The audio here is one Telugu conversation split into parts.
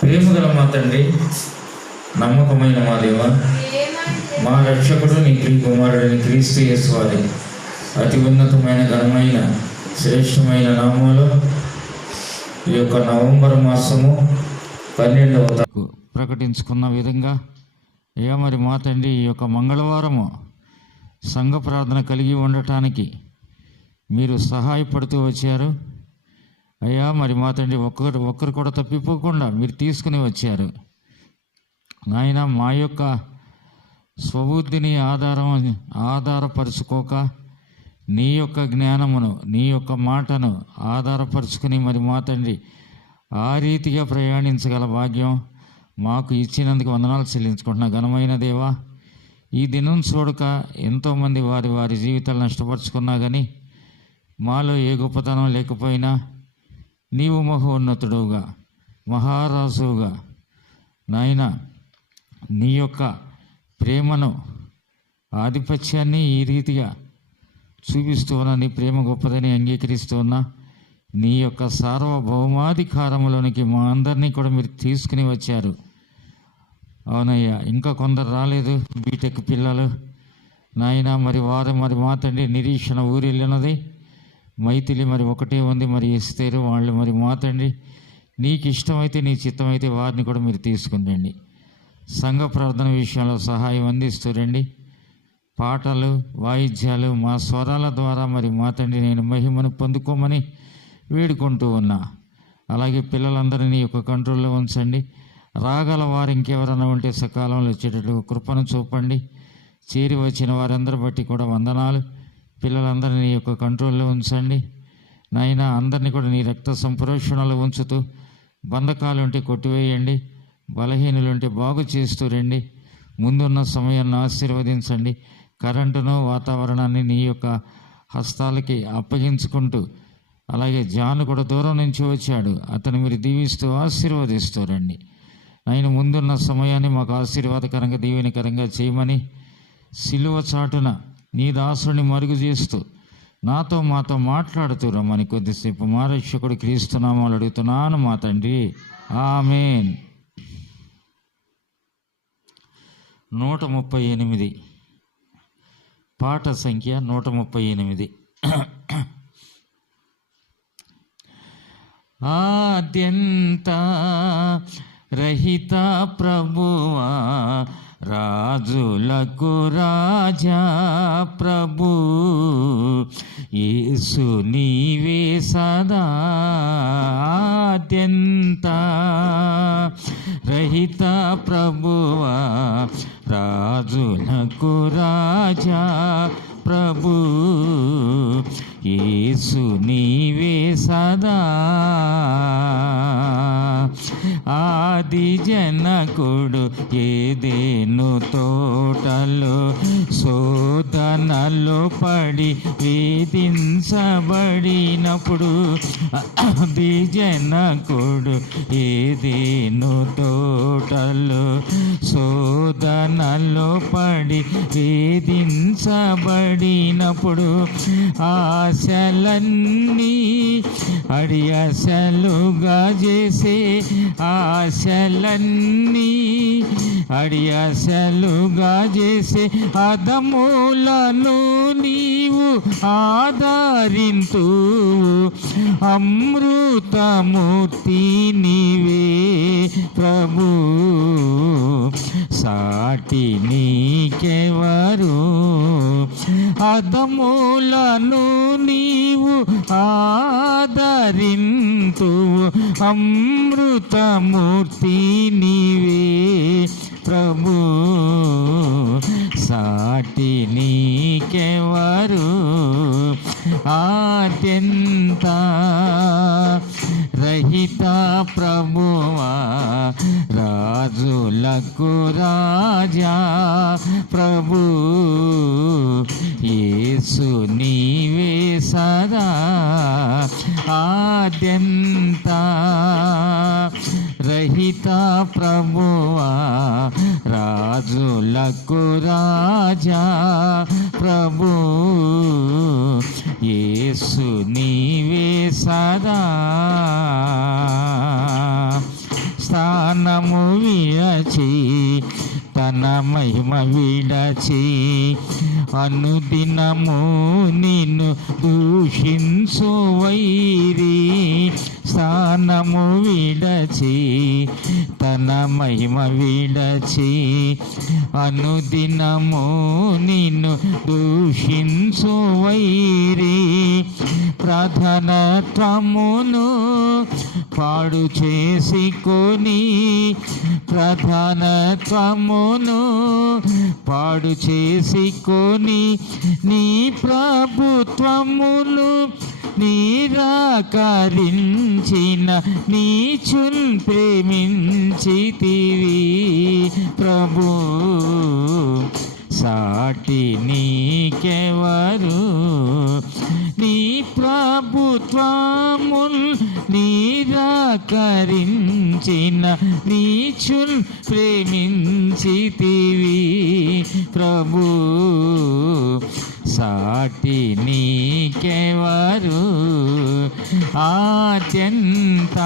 ప్రేమగల మా తండ్రి, నమ్మకమైన మా దేవ, మా రక్షకుడు నీ కుమారుడిని క్రీస్తు యేసు వారి అతి ఉన్నతమైన ఘనమైన శ్రేష్టమైన నామంలో ఈ యొక్క నవంబర్ మాసము 12వ తారీఖు ప్రకటించుకున్న విధంగా అయ్యా మరి మా తండ్రి ఈ యొక్క మంగళవారము సంఘ ప్రార్థన కలిగి ఉండటానికి మీరు సహాయపడుతూ వచ్చారు అయ్యా. మరి మా తండ్రి ఒక్కరు కూడా తప్పిపోకుండా మీరు తీసుకుని వచ్చారు నాయన. మా యొక్క స్వబుద్ధిని ఆధారపరుచుకోక నీ యొక్క జ్ఞానమును నీ యొక్క మాటను ఆధారపరుచుకుని మరి మా తండ్రి ఆ రీతిగా ప్రయాణించగల భాగ్యం మాకు ఇచ్చినందుకు వందనాలు చెల్లించుకుంటున్నా. ఘనమైన దేవా, ఈ దినం చూడక ఎంతోమంది వారి జీవితాలు నష్టపరుచుకున్నా కానీ మాలో ఏ గొప్పతనం లేకపోయినా నీవు మహోన్నతుడుగా మహారాజుగా నాయన నీ యొక్క ప్రేమను ఆధిపత్యాన్ని ఈ రీతిగా చూపిస్తూ ఉన్నా. నీ ప్రేమ గొప్పదని అంగీకరిస్తూ ఉన్నా. నీ యొక్క సార్వభౌమాధికారంలోనికి మా అందరినీ కూడా మీరు తీసుకుని వచ్చారు. అవునయ్యా, ఇంకా కొందరు రాలేదు, బీటెక్ పిల్లలు నాయన. మరి వారు మరి మా తండ్రి నిరీక్షణ ఊరు వెళ్ళినది, మైథిలి మరి ఒకటే ఉంది, మరి ఇస్తారు వాళ్ళు. మరి మా తండ్రి నీకు ఇష్టమైతే నీ చిత్తమైతే వారిని కూడా మీరు తీసుకుని సంఘ ప్రార్థన విషయంలో సహాయం అందిస్తూ రండి. పాటలు వాయిద్యాలు మా స్వరాల ద్వారా మరి మా తండ్రి నేను మహిమను పొందుకోమని వేడుకుంటూ ఉన్నా. అలాగే పిల్లలందరినీ యొక్క కంట్రోల్లో ఉంచండి. రాగల వారు ఇంకెవరైనా ఉంటే సకాలంలో వచ్చేటట్టు కృపను చూపండి. చేరి వచ్చిన వారందరి బట్టి కూడా వందనాలు. పిల్లలందరినీ యొక్క కంట్రోల్లో ఉంచండి నాయన. అందరినీ కూడా నీ రక్త సంప్రోషణలో ఉంచుతూ బంధకాలు ఉంటే కొట్టివేయండి, బలహీనులుంటే బాగు చేస్తూ రండి. ముందున్న సమయాన్ని ఆశీర్వదించండి. కరెంటును వాతావరణాన్ని నీ యొక్క హస్తాలకి అప్పగించుకుంటూ, అలాగే జాను కూడా దూరం నుంచి వచ్చాడు, అతను మీరు దీవిస్తూ ఆశీర్వదిస్తూ రండి. ఆయన ముందున్న సమయాన్ని మాకు ఆశీర్వాదకరంగా దీవెనకరంగా చేయమని సిలువ చాటున నీ దాసుని మరుగు చేస్తూ మాతో మాట్లాడుతూ రమ్మని కొద్దిసేపు మా రక్షకుడు క్రీస్తు నామములో అడుగుతున్నాను మా తండ్రి, ఆమేన్. 138 పాట సంఖ్య 138. ఆద్యంత రహిత ప్రభువా, రాజులకు రాజా ప్రభు, యేసు నీవే సదా. ఆద్యంత రహిత ప్రభువా, రాజులకు రాజా ప్రభు, యేసు నీవే సదా. ఆది జనకుడు ఏదేను తోటలో శోధనలో పడి వేధించబడినప్పుడు, ఆది జనకుడు ఏదేను తోటలో శోధనలో పడి వేధించబడినప్పుడు, ఆశలన్నీ అడియాశలుగా చేసే, ఆశలన్నీ అడియాశలుగా చేసే అదములను నీవు ఆదరింతూ, అమృతమూర్తి నీవే ప్రభు, సాటి నీకెవరు. అదములను నీవు ఆదరింతు, అమృతమూర్తి నీవే ప్రభు, సాటి నీకెవరు. ఆద్యంత రహిత ప్రభువా, రాజులకు రాజా ప్రభు, యేసు నీవే సదా. ఆద్యంత రహిత ప్రభువా, రాజులకు రాజా ప్రభు, యేసు నీవే సదా. స్థానము విడచి తన మహిమ విడచి అనుదినము నిన్ను దూషించు వైరి స్థానము విడచి తన మహిమ విడచి అనుదినము నిన్ను దూషించు వైరి ప్రధానత్వమును పాడు చేసుకొని ప్రధానత్వమును పాడు చేసుకొని నీ ప్రభుత్వమును నిరాకరించిన నీచున్ ప్రేమించితివి ప్రభు సాటి నీకెవరు నీ ప్రభుత్వముల్ నిరాకరించిన నీచున్ ప్రేమించితివి ప్రభు సాటి నీకెవరు ఆద్యంత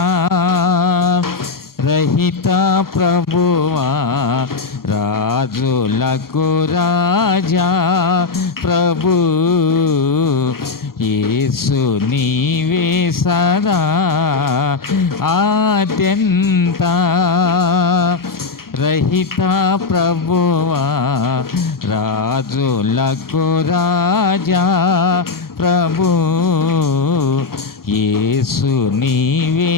రహిత ప్రభువా రాజులకు రాజా ప్రభు యేసు నీవే సదా ఆద్యంత రహిత ప్రభువా రాజులకు రాజా ప్రభు యేసు నీవే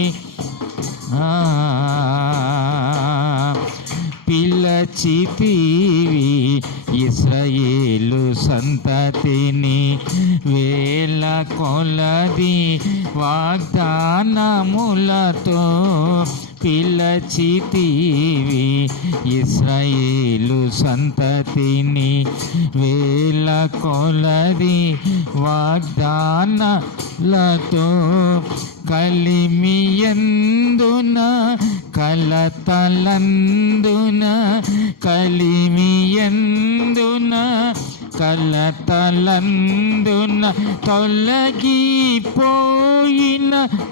పిలచితివి ఇశ్రాయేలు సంతతిని వేల కొలది వాగ్దానములతో పిలచితివి ఇశ్రాయేలు సంతతిని వేల కొలది వాగ్దానాలతో కలిమియందున కలతలందున కలిమియందున కలతలందున తొలగిపోయిన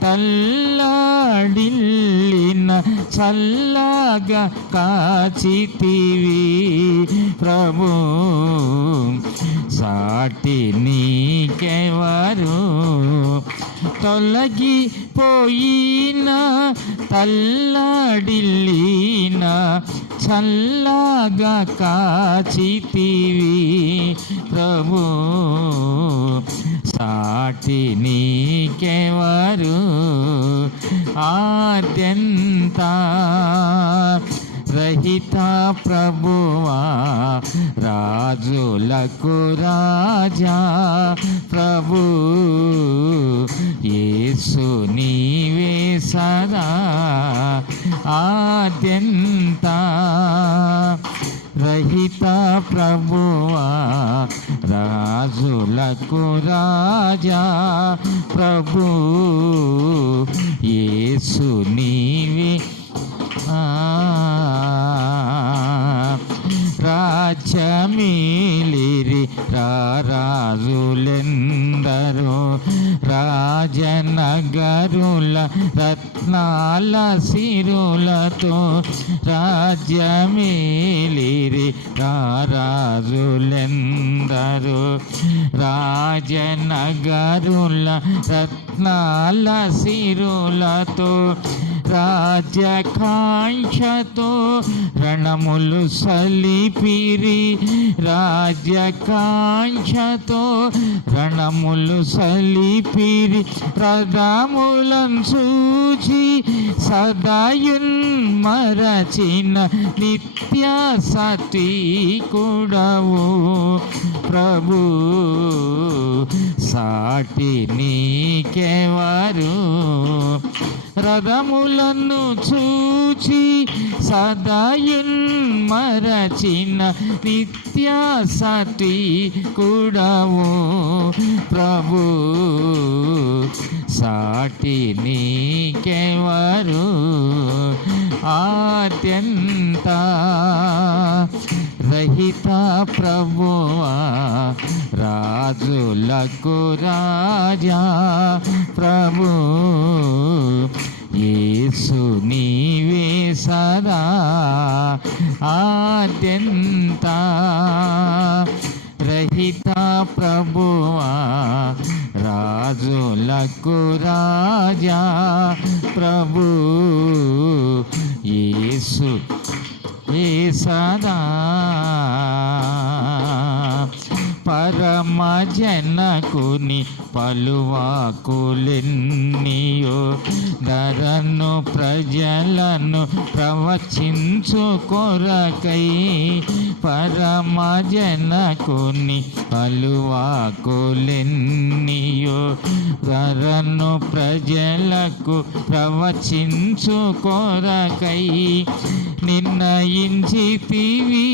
తల్లాడిల్లిన చల్లగా కాచితివి ప్రభు సాటి నీకెవరు తొలగిపోయిన తల్లాడిల్లిన చల్లగా కాచితివి ప్రభు సాటి నీకెవరు ఆద్యంత రహిత ప్రభువా రాజులకు రాజా ప్రభు యేసు నీవే సదా ఆద్యంత రహిత ప్రభువా రాజులకు రాజా ప్రభు యేసు నీవే రాజ్యమేలిరి రాజులెందరో రాజనగరుల రత్నాల సిరులతో రాజ్యమేలిరి రాజులెందరో రాజనగరుల రత్నాల సిరులతో రాజ్యకాంక్షతో రణములు సలిపిరి రాజ్యకాంక్షతో రణములు సలిపిరి రథములను చూచి సదాయున్ మరచిన నిత్య సత్వీకుడవు ప్రభు సాటి నీకెవరు రథములను చూచి సదాయున్ మరచిన నిత్య సత్వీకుడవు ప్రభు సాటి నీకెవరు ఆద్యంత రహిత ప్రభువా రాజులకు రాజా ప్రభు యేసు నీవే సదా ఆద్యంత రహిత ప్రభువా రాజులకు రాజా ప్రభు యేసు ఏ సదా పరమ జనకుని పలువాకులెన్నియో ధరను ప్రజలను ప్రవచించు కొరకై పరమ జనకుని పలువాకులెన్నియో ధరను ప్రజలకు ప్రవచించు కొరకై నిర్ణయించితివి